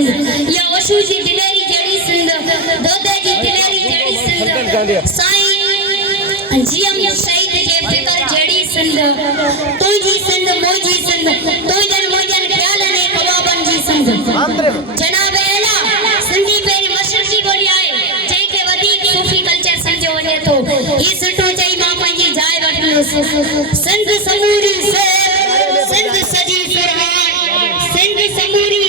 सिंध या वशु जी दिलेरी जड़ी सिंध दोदे जी दिलेरी जड़ी सिंध साईं जीएम शहीद जे फिकर जड़ी सिंध तुझी सिंध मोजी सिंध तुझन मोजन ख्याल ने कबाबन जी सिंध जनाब एला सिंधी पेरी मशरकी बोली आए जे के वधीक सूफी कल्चर समझो वने तो ई सुठो चई मां पंहिंजी जाइ वठलो सिंध समूरी से सिंध सजी सुरहान सिंध समूरी